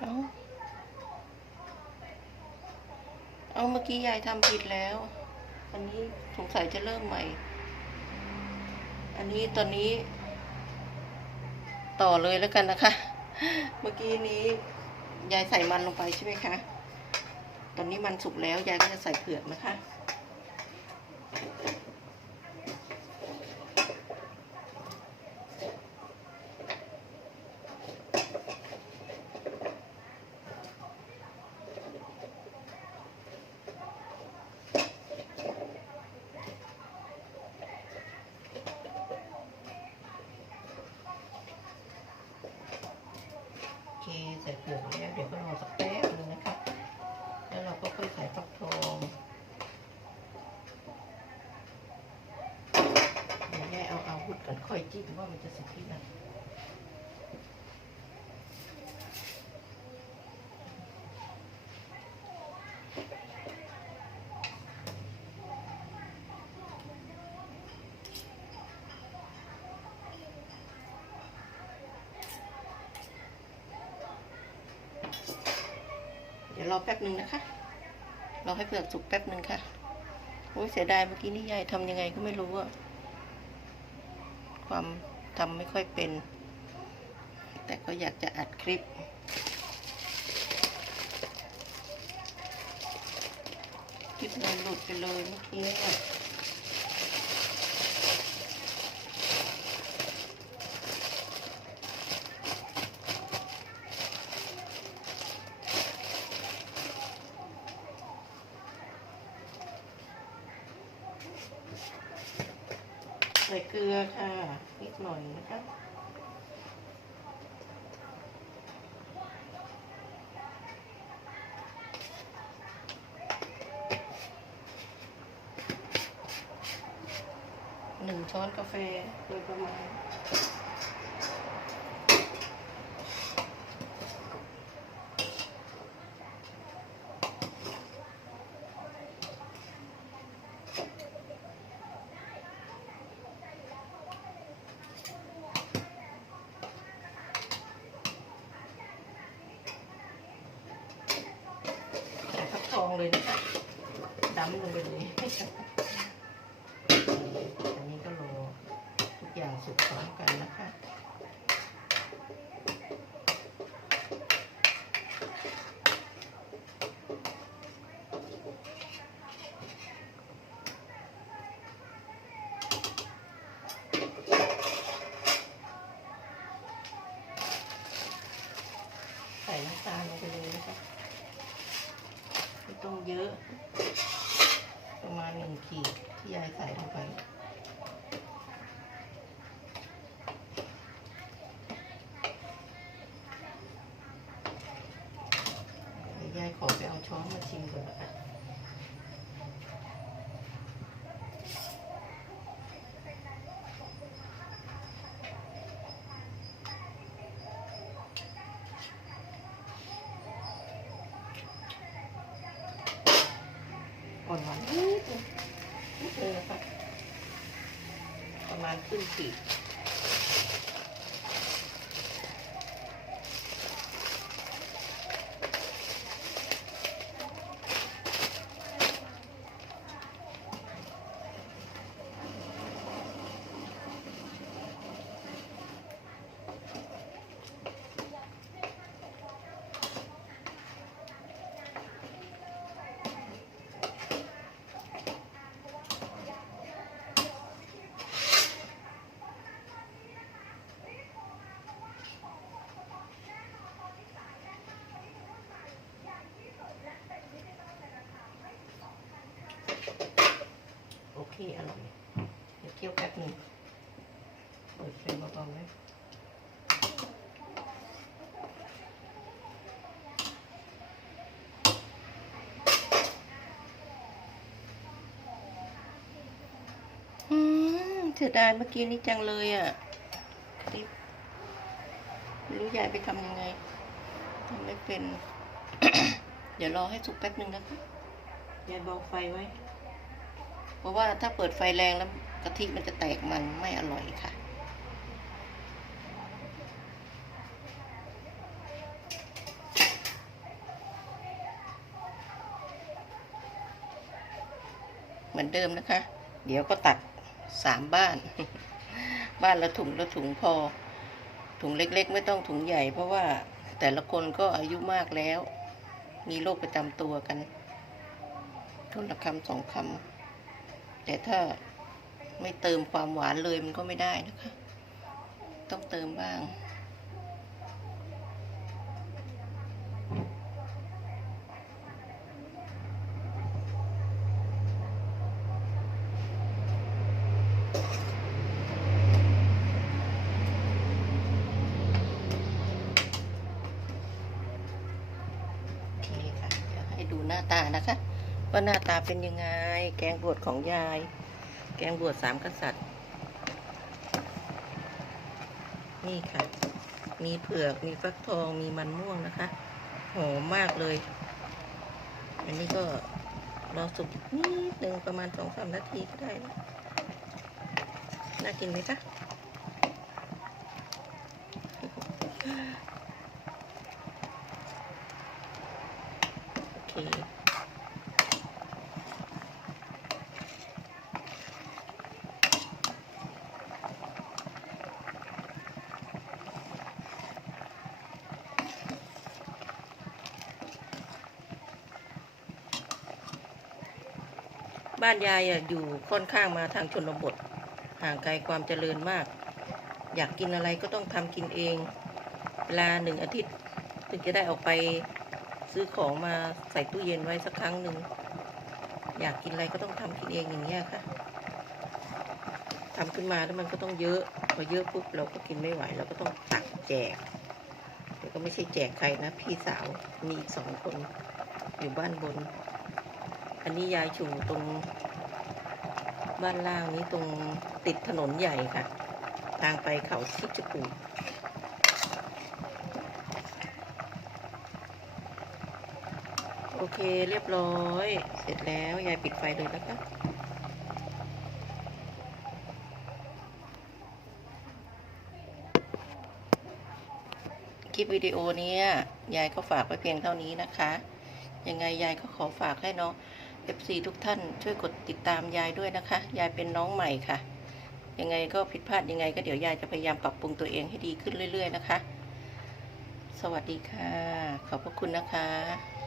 เอาเอาเมื่อกี้ยายทำผิดแล้ว อันนี้สงสัยจะเริ่มใหม่ อันนี้ตอนนี้ ต่อเลยแล้วกันนะคะ เมื่อกี้นี้ ยายใส่มันลงไปใช่ไหมคะ ตอนนี้มันสุกแล้ว ยายก็จะใส่เผือกนะคะ ใส่เผือกแล้วเดี๋ยวก็รอสักแป๊บนึงนะคะ แล้วเราก็ค่อยใส่ฟักทองเดี๋ยวแม่เอาเอาวุธก่อนค่อยจิ้มว่ามันจะสุกที่ไหน ดี๋ยวรอแป๊บหนึ่งนะคะรอให้เปลือกสุกแป๊บหนึ่งค่ะโอ้ยเสียดายเมื่อกี้นี่ยายทำยังไงก็ไม่รู้อะความทำไม่ค่อยเป็น แต่ก็อยากจะอัดคลิป คลิปเลยหลุดไปเลยเมื่อกี้อะ ส่เกลือค่ะ นิดหน่อยนะคะหนึ่งช้อนกาแฟโดยประมาณ ใส่ฟักทอง เลยนะคะดำลงไปเลยอันนี้ก็รอทุกอย่างสุกพร้อมกันนะคะ ใส่น้ำตาลลงไปเลยนะคะไม่ต้อง เยอะ ประมาณหนึ่งขีดที่ยายใส่ลงไปยวยายขอไปเอาช้อนมาชิมก่อนนะคะอ่อนหวานนิดนึงนิดนึงนะคะ ประ มาณครึ่อร่อย เดี๋ยวเคี่ยวแป๊บหนึงเปิดไฟเบาๆไว้อืมเสียดายเมื่อกี้นี้จังเลยอะคลิปไม่รู้ยายไปทำยังไงทำไม่เป็น เดี๋ยวรอให้สุกแป๊บนึงนะคะยายเบาไฟไว้ เพราะว่าถ้าเปิดไฟแรงแล้วกะทิมันจะแตกมันไม่อร่อยค่ะ เหมือนเดิมนะคะ เดี๋ยวก็ตักสามบ้าน บ้านละถุงละถุงพอ ถุงเล็กๆ ไม่ต้องถุงใหญ่ เพราะว่าแต่ละคนก็อายุมากแล้ว มีโรคประจำตัวกันทุนละคำสองคำ แต่ถ้าไม่เติมความหวานเลยมันก็ไม่ได้นะคะ ต้องเติมบ้าง โอเคค่ะ เดี๋ยวให้ดูหน้าตานะคะ ว่าหน้าตาเป็นยังไง แกงบวชของยาย แกงบวชสามกษัตริย์ นี่ค่ะ มีเผือก มีฟักทอง มีมันม่วงนะคะ หอมมากเลย อันนี้ก็รอสุกนิดหนึ่งประมาณสองสามนาทีก็ได้นะ น่ากินไหมคะโอเค บ้านยายอยู่ค่อนข้างมาทางชนบท ห่างไกลความเจริญมาก อยากกินอะไรก็ต้องทำกินเอง เวลาหนึ่งอาทิตย์ถึงจะได้ออกไปซื้อของมาใส่ตู้เย็นไว้สักครั้งหนึ่ง อยากกินอะไรก็ต้องทำกินเองอย่างเงี้ยค่ะทำขึ้นมาแล้วมันก็ต้องเยอะพอเยอะปุ๊บเราก็กินไม่ไหวเราก็ต้องตักแจกแต่ก็ไม่ใช่แจกใครนะ พี่สาวมีอีกสองคนอยู่บ้านบน อันนี้ยายชูตรงบ้านล่างนี้ตรงติดถนนใหญ่ค่ะ ทางไปเขาชิดจกูโอเคเรียบร้อย เสร็จแล้วยายปิดไฟเลยนะคะคลิปวิดีโอนี้ยยายก็ฝากไว้เพียงเท่านี้นะคะ ยังไงยายก็ขอฝากให้น้อง FC ทุกท่าน ช่วยกดติดตามยายด้วยนะคะ ยายเป็นน้องใหม่ค่ะ ยังไงก็ผิดพลาดยังไง ก็เดี๋ยวยายจะพยายามปรับปรุงตัวเองให้ดีขึ้นเรื่อย ๆ นะคะ สวัสดีค่ะ ขอบพระคุณนะคะ